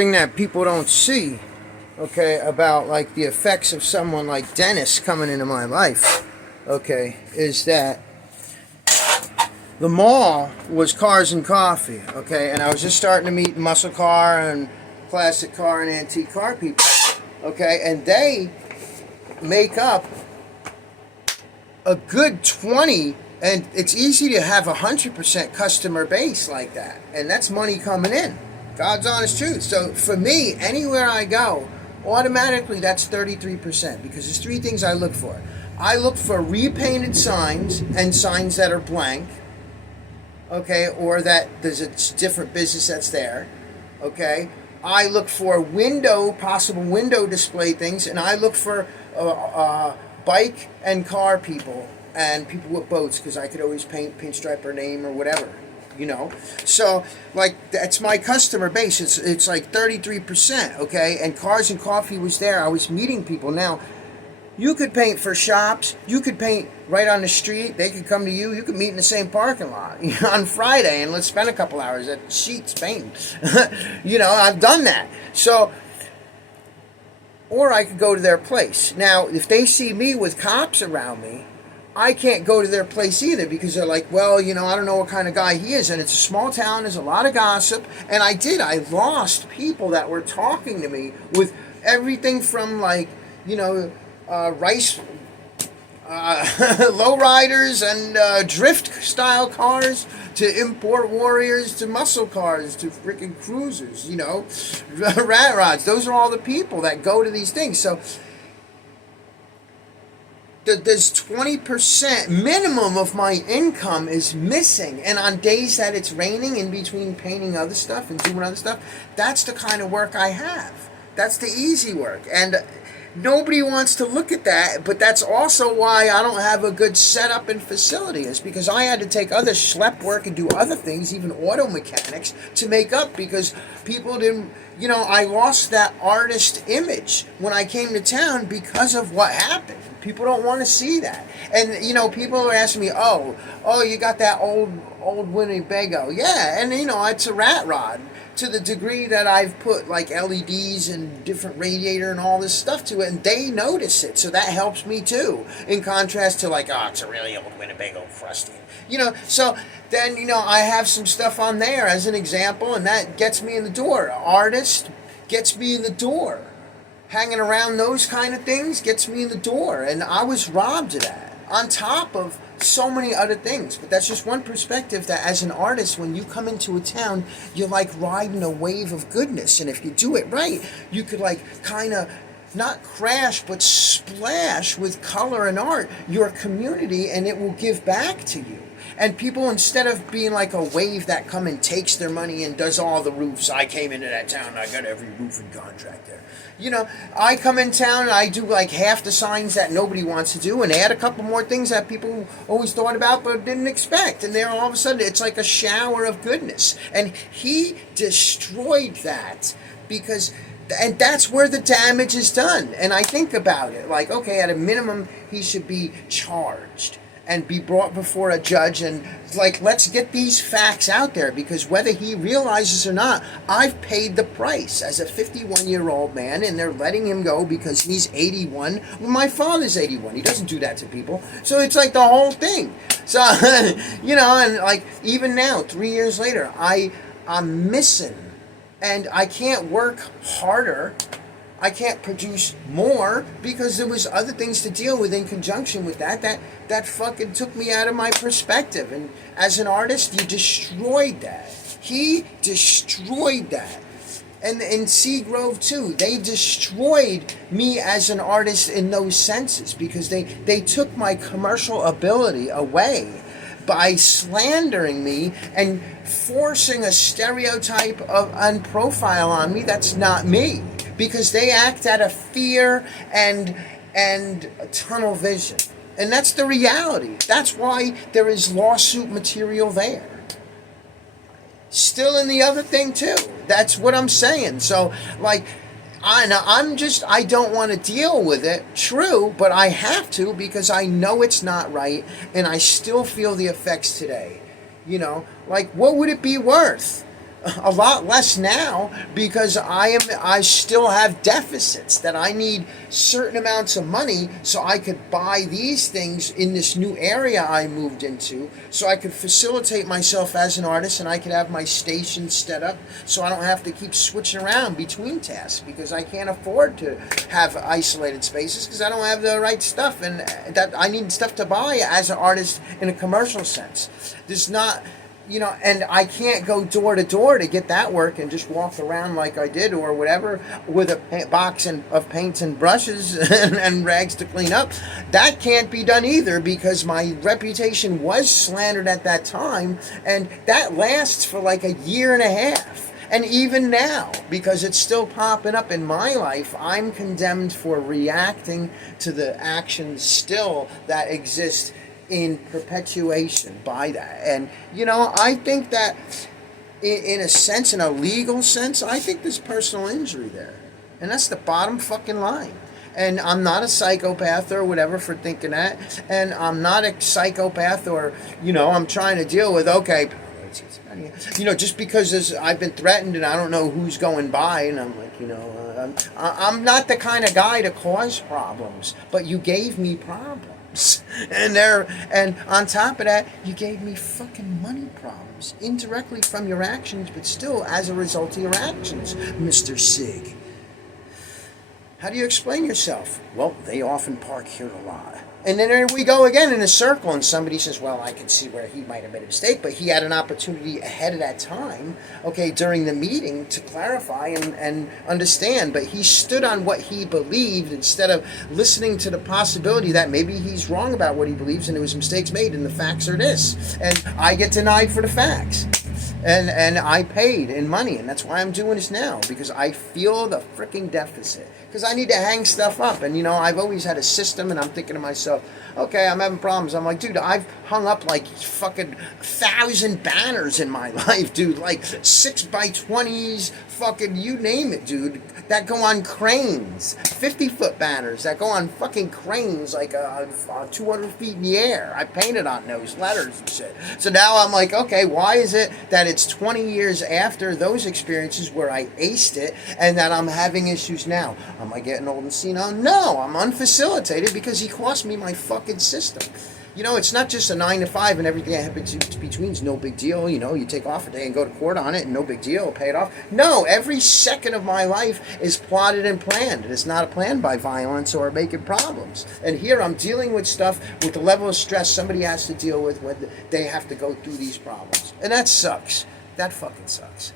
thing that people don't see, okay, about like the effects of someone like Dennis coming into my life, okay, is that the mall was cars and coffee, okay, and I was just starting to meet muscle car and classic car and antique car people, okay, and they make up a good 20, and it's easy to have 100% customer base like that, and that's money coming in. God's honest truth. So for me, anywhere I go, automatically that's 33%, because there's three things I look for. I look for repainted signs and signs that are blank, okay, or that there's a different business that's there, okay. I look for possible window display things, and I look for bike and car people and people with boats, because I could always pinstripe her name or whatever, you know. So like that's my customer base. It's like 33%, okay. And cars and coffee was there. I was meeting people. Now you could paint for shops. You could paint right on the street. They could come to you. You could meet in the same parking lot on Friday and let's spend a couple hours at Sheets painting. You know, I've done that. So, or I could go to their place. Now, if they see me with cops around me, I can't go to their place either, because they're like, well, you know, I don't know what kind of guy he is. And it's a small town. There's a lot of gossip. And I lost people that were talking to me with everything from like, you know, rice lowriders and drift style cars to import warriors to muscle cars to freaking cruisers, you know, rat rods. Those are all the people that go to these things. So there's 20% minimum of my income is missing, and on days that it's raining, in between painting other stuff and doing other stuff, that's the kind of work I have. That's the easy work, and nobody wants to look at that. But that's also why I don't have a good setup and facility, is because I had to take other schlep work and do other things, even auto mechanics, to make up, because people didn't, you know, I lost that artist image when I came to town because of what happened. People don't want to see that. And, you know, people are asking me, oh, you got that old Winnebago. Yeah, and, you know, it's a rat rod to the degree that I've put, like, LEDs and different radiator and all this stuff to it, and they notice it. So that helps me, too, in contrast to, like, oh, it's a really old Winnebago, crusty. You know, so then, you know, I have some stuff on there as an example, and that gets me in the door. Artist gets me in the door. Hanging around those kind of things gets me in the door, and I was robbed of that, on top of so many other things. But that's just one perspective, that as an artist, when you come into a town, you're like riding a wave of goodness, and if you do it right, you could like kind of not crash but splash with color and art your community, and it will give back to you. And people, instead of being like a wave that come and takes their money and does all the roofs, I came into that town, I got every roofing contract there. You know, I come in town and I do like half the signs that nobody wants to do, and add a couple more things that people always thought about but didn't expect. And there all of a sudden it's like a shower of goodness. And he destroyed that, because, and that's where the damage is done. And I think about it like, okay, at a minimum he should be charged and be brought before a judge, and like, let's get these facts out there, because whether he realizes or not, I've paid the price as a 51-year-old man, and they're letting him go because he's 81. Well, my father's 81. He doesn't do that to people. So it's like the whole thing. So, you know, and like even now, 3 years later, I'm missing, and I can't work harder. I can't produce more because there was other things to deal with in conjunction with that fucking took me out of my perspective. And as an artist, you destroyed that. He destroyed that. And in Seagrove too, they destroyed me as an artist in those senses, because they took my commercial ability away by slandering me and forcing a stereotype and profile on me that's not me. Because they act out of fear and tunnel vision. And that's the reality. That's why there is lawsuit material there. Still in the other thing too. That's what I'm saying. So like, I don't want to deal with it. True, but I have to, because I know it's not right, and I still feel the effects today. You know, like, what would it be worth? A lot less now because I still have deficits that I need certain amounts of money so I could buy these things in this new area I moved into, so I could facilitate myself as an artist, and I could have my station set up so I don't have to keep switching around between tasks, because I can't afford to have isolated spaces because I don't have the right stuff, and that I need stuff to buy as an artist in a commercial sense. There's not, and I can't go door to door to get that work and just walk around like I did or whatever with a box of paints and brushes and rags to clean up. That can't be done either because my reputation was slandered at that time, and that lasts for like a year and a half. And even now, because it's still popping up in my life, I'm condemned for reacting to the actions still that exist in perpetuation by that. And I think that in a sense, in a legal sense, I think there's personal injury there, and that's the bottom fucking line. And I'm not a psychopath or whatever for thinking that, and I'm not a psychopath or I'm trying to deal with, okay, just because I've been threatened and I don't know who's going by, and I'm like, I'm not the kind of guy to cause problems, but you gave me problems. And on top of that, you gave me fucking money problems indirectly from your actions, but still as a result of your actions, Mr. Sig. How do you explain yourself? Well, they often park here a lot. And then there we go again in a circle, and somebody says, well, I can see where he might have made a mistake, but he had an opportunity ahead of that time, during the meeting to clarify and understand, but he stood on what he believed instead of listening to the possibility that maybe he's wrong about what he believes and there was mistakes made and the facts are this. And I get denied for the facts. And I paid in money, and that's why I'm doing this now, because I feel the freaking deficit. Because I need to hang stuff up, and I've always had a system, and I'm thinking to myself, okay, I'm having problems. I'm like, dude, I've hung up like fucking 1,000 banners in my life, dude, like 6x20s, fucking you name it, dude, that go on cranes, 50-foot banners that go on fucking cranes, like 200 feet in the air. I painted on those letters and shit. So now I'm like, okay, why is it that it's 20 years after those experiences where I aced it and that I'm having issues now? Am I getting old and senile? No, I'm unfacilitated because he cost me my fucking system. It's not just a 9 to 5 and everything that happens in between is no big deal. You take off a day and go to court on it and no big deal, pay it off. No, every second of my life is plotted and planned. It is not planned by violence or making problems. And here I'm dealing with stuff with the level of stress somebody has to deal with when they have to go through these problems. And that sucks. That fucking sucks.